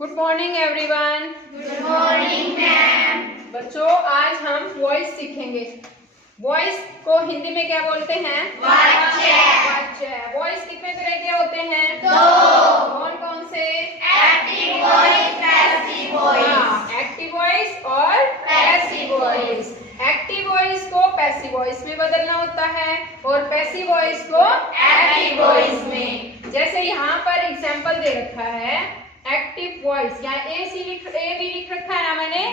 Good morning everyone. Good morning ma'am. बच्चों, आज हम वॉइस सीखेंगे। वॉइस को हिंदी में क्या बोलते हैं? वाच्य। वाच्य। वॉइस कितने तरह के होते हैं? दो। कौन कौन से? Active voice, passive voice. Active voice और पैसिव वॉइस। एक्टिव वॉइस को पैसिव वॉइस में बदलना होता है और पैसिव वॉइस को एक्टिव वॉइस में। जैसे यहाँ पर एग्जाम्पल दे रखा है एक्टिव वॉइस, यहाँ ए बी लिख रखा है ना मैंने।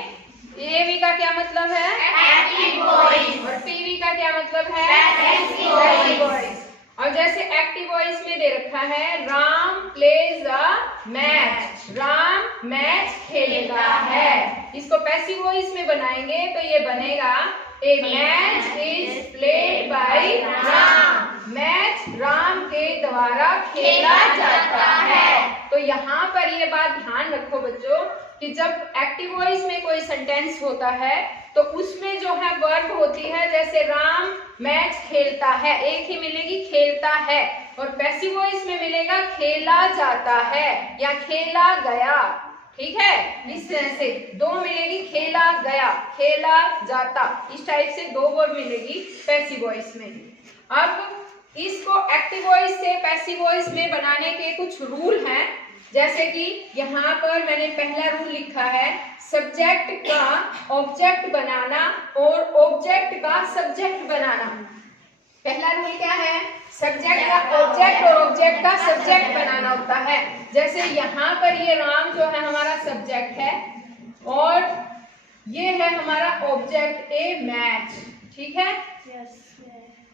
ए बी का क्या मतलब है? Active voice. और पी बी का क्या मतलब है? Passive voice. वॉइस। और जैसे एक्टिव वॉइस में दे रखा है Ram plays a match, Ram match खेलता है। इसको पैसिव वॉइस में बनाएंगे तो ये बनेगा a match is played by Ram. Match Ram के द्वारा खेला जाता है। तो यहाँ पर ये बात ध्यान रखो बच्चों कि जब एक्टिव वॉइस में कोई सेंटेंस होता है तो उसमें जो है वर्ब होती है, जैसे राम मैच खेलता है, एक ही मिलेगी खेलता है, और पैसिव वॉइस में मिलेगा खेला जाता है या खेला गया। ठीक है, इस तरह से दो मिलेगी, खेला गया, खेला जाता, इस टाइप से दो वर्ब मिलेगी पैसिव वॉइस में। अब इसको एक्टिव वॉइस से पैसिव वॉइस में बनाने के कुछ रूल हैं, जैसे कि यहाँ पर मैंने पहला रूल लिखा है सब्जेक्ट का ऑब्जेक्ट बनाना और ऑब्जेक्ट का सब्जेक्ट बनाना। पहला रूल क्या है? सब्जेक्ट का ऑब्जेक्ट और ऑब्जेक्ट का सब्जेक्ट बनाना होता है। जैसे यहाँ पर ये राम जो है हमारा सब्जेक्ट है और ये है हमारा ऑब्जेक्ट ए मैच। ठीक है,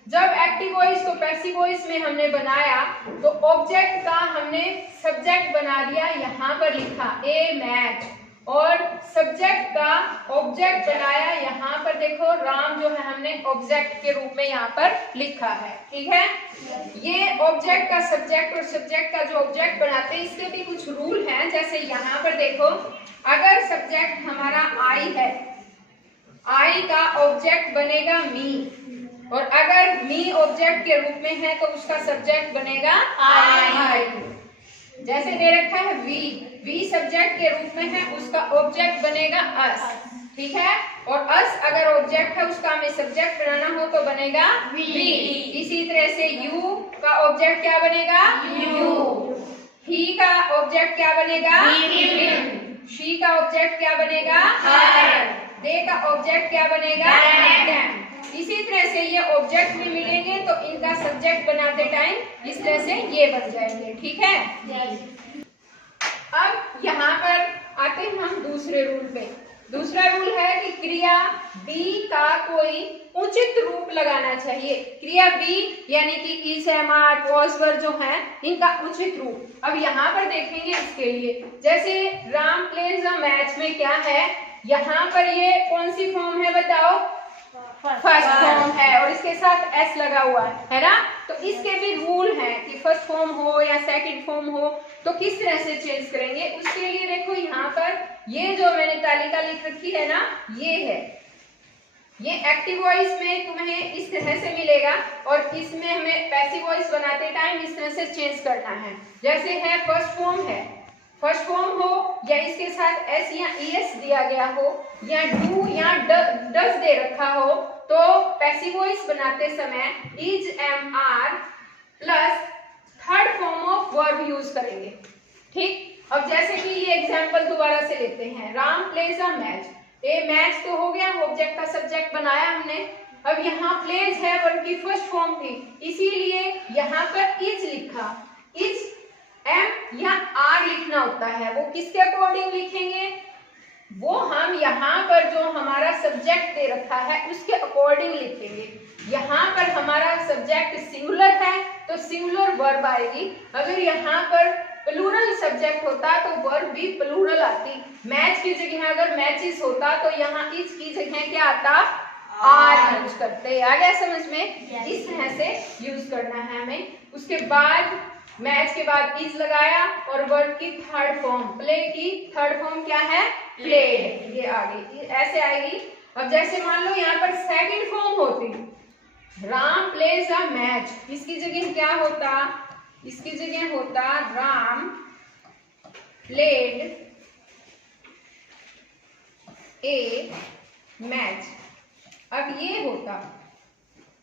जब एक्टिव वॉइस को पैसिव वॉइस में हमने बनाया तो ऑब्जेक्ट का हमने सब्जेक्ट बना दिया, यहाँ पर लिखा ए मैच, और सब्जेक्ट का ऑब्जेक्ट बनाया, यहाँ पर देखो राम जो है हमने ऑब्जेक्ट के रूप में यहाँ पर लिखा है। ठीक है, ये ऑब्जेक्ट का सब्जेक्ट और सब्जेक्ट का जो ऑब्जेक्ट बनाते हैं इसके भी कुछ रूल हैं। जैसे यहाँ पर देखो, अगर सब्जेक्ट हमारा आई है, आई का ऑब्जेक्ट बनेगा मी, और अगर मी ऑब्जेक्ट के रूप में है तो उसका सब्जेक्ट बनेगा आई। जैसे दे रखा है वी, वी सब्जेक्ट के रूप में है, उसका ऑब्जेक्ट बनेगा अस। ठीक है, और अस अगर ऑब्जेक्ट है उसका हमें सब्जेक्ट बनाना हो तो बनेगा वी। इसी तरह से यू का ऑब्जेक्ट क्या बनेगा? यू। ही का ऑब्जेक्ट क्या बनेगा? हिम। शी का ऑब्जेक्ट क्या बनेगा? हर। दे का ऑब्जेक्ट क्या बनेगा? देम। इसी तरह से ये ऑब्जेक्ट भी मिलेंगे तो इनका सब्जेक्ट बनाते टाइम इस तरह से ये बन जाएंगे। ठीक है, अब यहाँ पर आते हैं हम दूसरे रूल पे। दूसरा रूल है कि क्रिया बी का कोई उचित रूप लगाना चाहिए। क्रिया बी यानी कि इज, एम, आर, वॉज, वर जो है इनका उचित रूप। अब यहाँ पर देखेंगे इसके लिए, जैसे राम प्लेज अ मैच में क्या है, यहाँ पर ये कौन सी फॉर्म है बताओ? फर्स्ट फॉर्म है और इसके साथ एस लगा हुआ है ना। तो इसके भी रूल हैं कि फर्स्ट फॉर्म हो या सेकंड फॉर्म हो तो किस तरह से चेंज करेंगे। उसके लिए देखो यहाँ पर ये जो मैंने तालिका लिख रखी है ना, ये है, ये एक्टिव वॉइस में तुम्हें इस तरह से मिलेगा और इसमें हमें पैसिव वॉइस बनाते टाइम इस तरह से चेंज करना है। जैसे है फर्स्ट फॉर्म है, फर्स्ट फॉर्म हो या इसके साथ एस या ईएस दिया गया हो या डू या डज दे रखा हो तो पैसिव वॉइस बनाते समय is, am, are plus third form of verb use करेंगे। ठीक, अब जैसे कि ये एग्जांपल दोबारा से लेते हैं, Ram plays a match. A match तो हो गया, ऑब्जेक्ट का सब्जेक्ट बनाया हमने। अब यहाँ प्लेज है, वर्ब की फर्स्ट फॉर्म थी, इसीलिए यहाँ पर इज लिखा। इज एम या आर लिखना होता है, वो किसके अकॉर्डिंग लिखेंगे? वो हम यहाँ पर जो हमारा सब्जेक्ट दे रखा है उसके अकॉर्डिंग लिखेंगे। यहाँ पर हमारा सब्जेक्ट सिंगुलर है तो सिंगुलर वर्ब आएगी। अगर यहाँ पर प्लूरल सब्जेक्ट होता तो वर्ब भी प्लूरल आती। मैच की जगह अगर मैचेस होता तो यहाँ इज की जगह क्या आता? आर यूज करते। आ गया समझ में? इस तरह से यूज करना है हमें। उसके बाद मैच के बाद इज लगाया और वर्ब की थर्ड फॉर्म, प्ले की थर्ड फॉर्म क्या है? प्लेड। ये आ गई, ऐसे आएगी। अब जैसे मान लो यहाँ पर सेकंड फॉर्म होती, राम प्लेज अ मैच, इसकी जगह क्या होता? इसकी जगह होता राम प्लेड ए मैच। अब ये होता,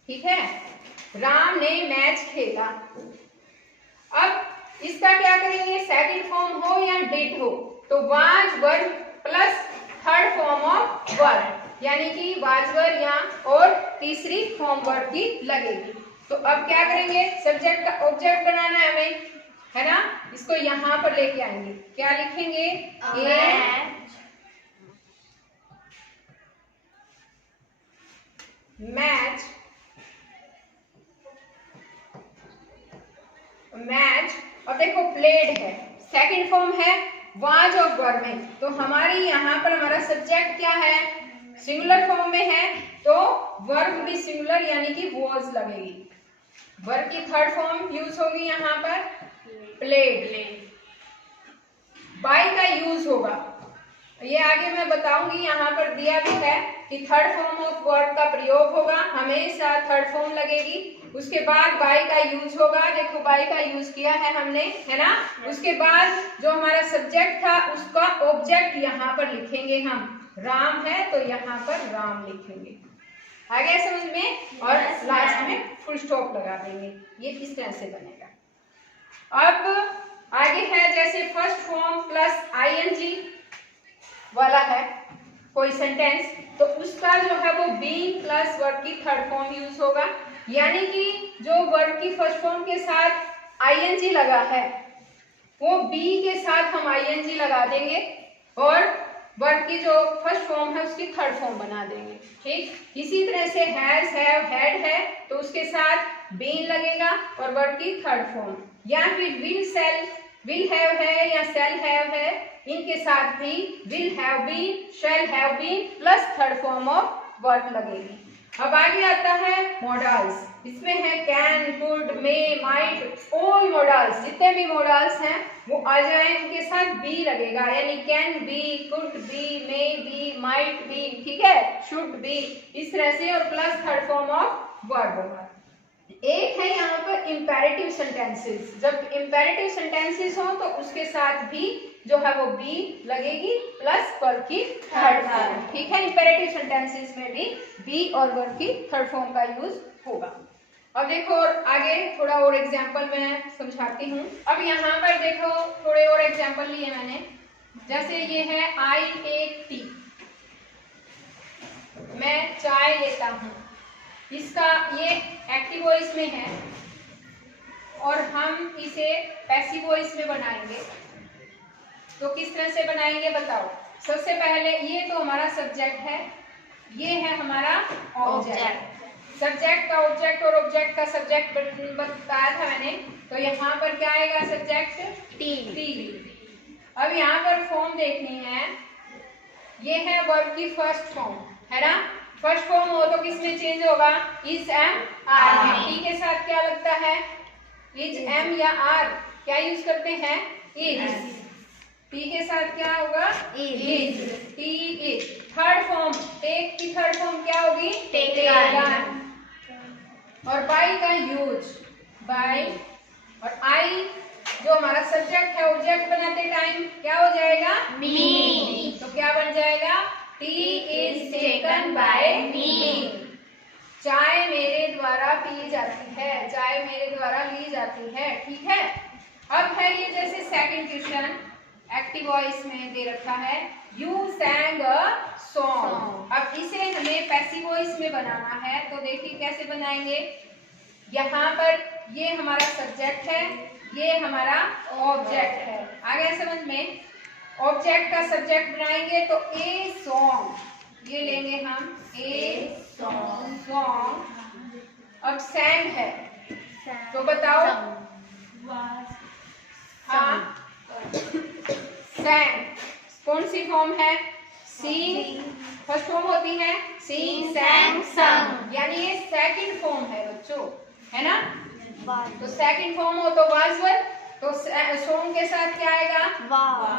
ठीक है, राम ने मैच खेला। अब इसका क्या करेंगे, सेकंड फॉर्म हो या डिड हो तो was verb plus third form of verb, यानी कि वाज वर्ब या और तीसरी फॉर्म वर्ब की लगेगी। तो अब क्या करेंगे, सब्जेक्ट का ऑब्जेक्ट बनाना है हमें, है ना। इसको यहाँ पर लेके आएंगे, क्या लिखेंगे, ए मैच, मैच। और देखो प्लेड है, सेकंड फॉर्म है वाज और वर्ब में, तो हमारी यहाँ पर हमारा सब्जेक्ट क्या है, सिंगुलर फॉर्म में है, तो वर्ब भी सिंगुलर यानी कि वाज लगेगी। वर्ब की थर्ड फॉर्म यूज होगी यहाँ पर प्लेड। बाय का यूज होगा, ये आगे मैं बताऊंगी, यहाँ पर दिया भी है कि थर्ड फॉर्म ऑफ वर्ब का प्रयोग होगा, हमेशा थर्ड फॉर्म लगेगी। उसके बाद बाय का यूज होगा, देखो बाय का यूज किया है हमने, है ना। उसके बाद जो हमारा सब्जेक्ट था उसका ऑब्जेक्ट यहाँ पर लिखेंगे हम, राम है तो यहाँ पर राम लिखेंगे, आ गया समझ में। और लास्ट में फुल स्टॉप लगा देंगे, ये इस तरह से बनेगा। अब आगे है जैसे फर्स्ट फॉर्म प्लस आईएनजी वाला है कोई सेंटेंस, तो उसका जो है वो बीइंग प्लस वर्ब की थर्ड फॉर्म यूज होगा, यानी कि जो वर्ब की फर्स्ट फॉर्म के साथ आईएनजी लगा है वो बी के साथ हम आईएनजी लगा देंगे और वर्ब की जो फर्स्ट फॉर्म है उसकी थर्ड फॉर्म बना देंगे, ठीक। इसी तरह से हैज, हैव, हैड है तो उसके साथ बीन लगेगा और वर्ब की थर्ड फॉर्म, या फिर विल, सेल, विल हैव है या सेल हैव है, इनके साथ भी will have been, shall have been plus third form of verb लगेगी। अब आगे आता है मॉडल्स, इसमें है can, could, may, might, all modals, जितने भी मॉडल्स हैं वो आ जाए, उनके साथ बी लगेगा, यानी can be, could be, may be, might be, ठीक है, शुड बी, इस तरह से, और plus third form of verb होगा। एक है यहाँ पर इंपेरेटिव सेंटेंसेस, जब इंपेरेटिव सेंटेंसेस हो तो उसके साथ भी जो है वो बी लगेगी प्लस वर्ब की थर्ड फॉर्म, ठीक है। इंपेरेटिव सेंटेंसेस में भी बी और वर्ब की थर्ड फॉर्म का यूज होगा। अब देखो और आगे थोड़ा और एग्जांपल मैं समझाती हूँ। अब यहाँ पर देखो थोड़े और एग्जांपल लिए मैंने, जैसे ये है आई टेक टी, मैं चाय लेता हूँ, इसका ये एक्टिव वॉइस में है और हम इसे पैसिव वॉइस में बनाएंगे, तो किस तरह से बनाएंगे बताओ। सबसे पहले ये तो हमारा सब्जेक्ट है, ये है हमारा ऑब्जेक्ट। सब्जेक्ट का ऑब्जेक्ट और ऑब्जेक्ट का सब्जेक्ट बताया था मैंने, तो यहाँ पर क्या आएगा, सब्जेक्ट टी। अब यहाँ पर फॉर्म देखनी है, ये है वर्ब की फर्स्ट फॉर्म, है ना। फर्स्ट फॉर्म हो तो किस में चेंज होगा, इज, एम, आर में। टी के साथ क्या लगता है, इज, एम या आर, क्या यूज करते हैं, इज। टी के साथ क्या होगा, is, it is. Third form take की थर्ड फॉर्म क्या होगी, टेकन। और बाय का यूज, बाय, और आई जो हमारा सब्जेक्ट है ऑब्जेक्ट बनाते टाइम क्या हो जाएगा, मी, तो क्या बन जाएगा, टी इज टेकन बाय मी। चाय मेरे द्वारा पी जाती है, चाय मेरे द्वारा ली जाती है, ठीक है। अब है ये जैसे सेकंड क्वेश्चन एक्टिव वॉइस में दे रखा है, यू सैंग अ सॉन्ग। अब इसे हमें पैसिव वॉइस में बनाना है, तो देखिए कैसे बनाएंगे। यहाँ पर ये हमारा सब्जेक्ट है, ये हमारा ऑब्जेक्ट है, आ गया समझ में। ऑब्जेक्ट का सब्जेक्ट बनाएंगे तो ए सॉन्ग, ये लेंगे हम, ए सॉन्ग। अब सैंग है, तो बताओ, हाँ, सैंग कौन सी फॉर्म है, सिंग, फर्स्ट फॉर्म होती है सिंग, सैंग, संग, यानी ये सेकंड फॉर्म है बच्चों, है ना। तो सेकंड फॉर्म हो तो वाज वर्ब, तो सॉन्ग के साथ क्या आएगा,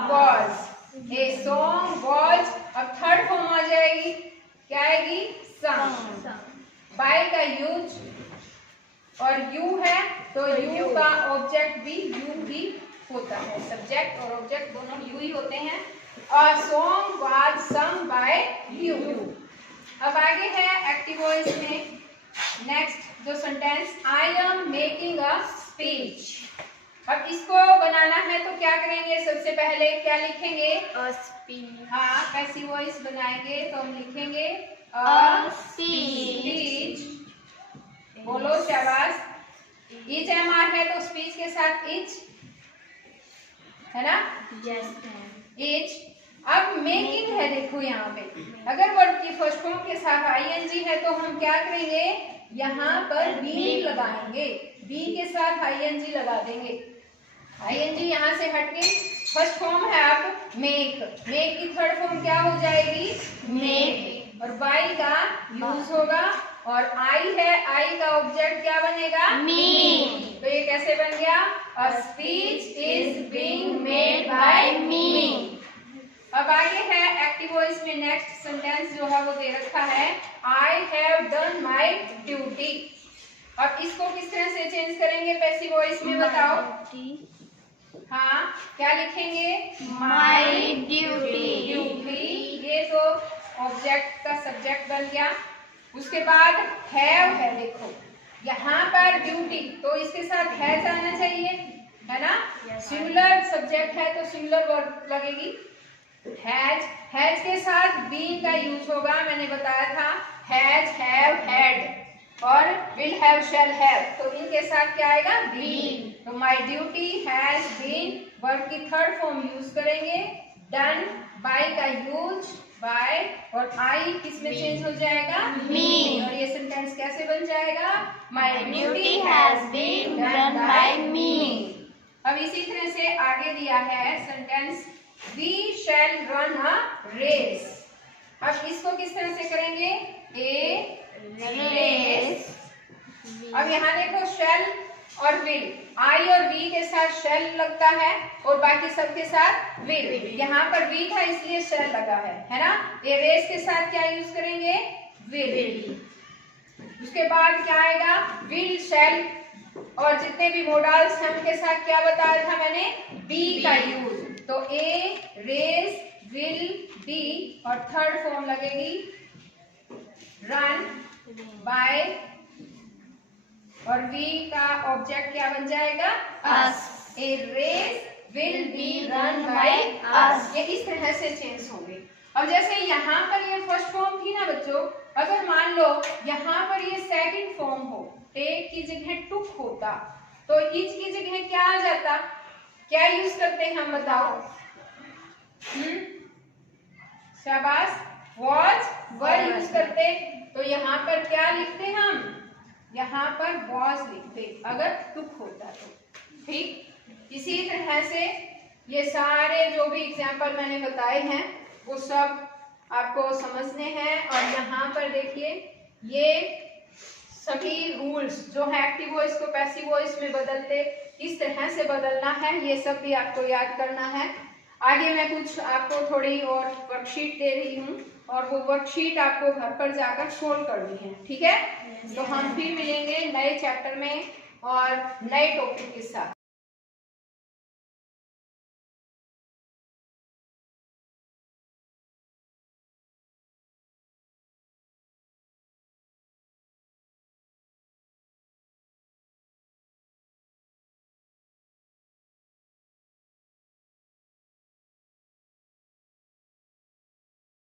वाज, ए सॉन्ग वाज। अब थर्ड फॉर्म आ जाएगी, क्या आएगी, संग। बाय का यूज, और यू है तो यू का ऑब्जेक्ट भी यू ही होता है, सब्जेक्ट और ऑब्जेक्ट दोनों यू ही होते हैं। A song was sung by you. अब आगे है एक्टिव वॉइस में नेक्स्ट जो sentence, I am making a speech. अब इसको बनाना है तो क्या करेंगे, सबसे पहले क्या लिखेंगे, A speech. हाँ पैसिव वॉइस बनाएंगे तो हम लिखेंगे A स्पीच। speech. बोलो शाबाश। इच एम आर है तो स्पीच के साथ इच है ना, Yes, ma'am. इच। अब मेकिंग है, देखो यहाँ पे अगर वर्ड की फर्स्ट फॉर्म के साथ आईएनजी है तो हम क्या करेंगे, यहाँ पर बीइंग लगाएंगे, बी के साथ आईएनजी लगा देंगे। आईएनजी यहाँ से हट के फर्स्ट फॉर्म है अब मेक, मेक की थर्ड फॉर्म क्या हो जाएगी, Make. और बाई का यूज होगा, और आई है, आई का ऑब्जेक्ट क्या बनेगा, Me. तो ये कैसे बन गया, a speech is being made by me. अब आगे है एक्टिव वॉइस में नेक्स्ट सेंटेंस जो है वो दे रखा है, I have done my duty. अब इसको किस तरह से चेंज करेंगे पैसिव वॉइस में, बताओ। हाँ क्या लिखेंगे, My duty. ड्यूटी, ये तो ऑब्जेक्ट का सब्जेक्ट बन गया। उसके बाद हैव है, देखो यहाँ पर ड्यूटी तो इसके साथ हैज आना चाहिए, है ना, सिंगुलर सब्जेक्ट है तो सिंगुलर वर्ब लगेगी। हैज, हैज के साथ बीइंग का यूज होगा, मैंने बताया था, हैज, हैव, हैड, और विल हैव, शैल हैव, तो इनके साथ क्या आएगा, बीइंग। तो my duty has been, verb की थर्ड फॉर्म यूज करेंगे, डन, बाय का यूज बाय, और आई किस में चेंज हो जाएगा, Me. और ये सेंटेंस कैसे बन जाएगा, my My duty duty has has been been done done by by me. me. अब इसी तरह से आगे दिया है sentence, we shall run a race. अब इसको किस तरह से करेंगे, ए रेस। अब यहाँ देखो शैल और विल, आई और वी के साथ शैल लगता है और बाकी सब के साथ विल, यहाँ पर वी था इसलिए शैल लगा है ना। ये रेस के साथ क्या यूज करेंगे, विल। उसके बाद क्या आएगा, विल, शैल, और जितने भी मोडाल्स हैं उनके साथ क्या बताया था मैंने, बी का यूज। तो ए रेस, विल, बी, और थर्ड फॉर्म लगेगी रन, बाय, और वी का ऑब्जेक्ट क्या बन जाएगा, Us. A race will be run by us. ये इस तरह से चेंज होंगे। अब जैसे यहाँ पर ये फर्स्ट फॉर्म थी ना बच्चों, अगर मान लो यहाँ पर ये सेकंड फॉर्म हो, टेक की जगह टुक होता, तो इच की जगह क्या आ जाता, क्या यूज करते हैं हम बताओ, शाबाश, वॉज, वर यूज करते, तो यहाँ पर क्या लिखते हम, यहाँ पर वॉज लिखते अगर टुक होता तो, ठीक। इसी तरह से ये सारे जो भी एग्जाम्पल मैंने बताए हैं वो सब आपको समझने हैं। और यहाँ पर देखिए ये सभी रूल्स जो है एक्टिव वॉइस को पैसिव वॉइस में बदलते, किस तरह से बदलना है, ये सब भी आपको याद करना है। आगे मैं कुछ आपको थोड़ी और वर्कशीट दे रही हूँ और वो वर्कशीट आपको घर पर जाकर सोल्व करनी है, ठीक है। तो हम फिर मिलेंगे नए चैप्टर में और नए टॉपिक के साथ।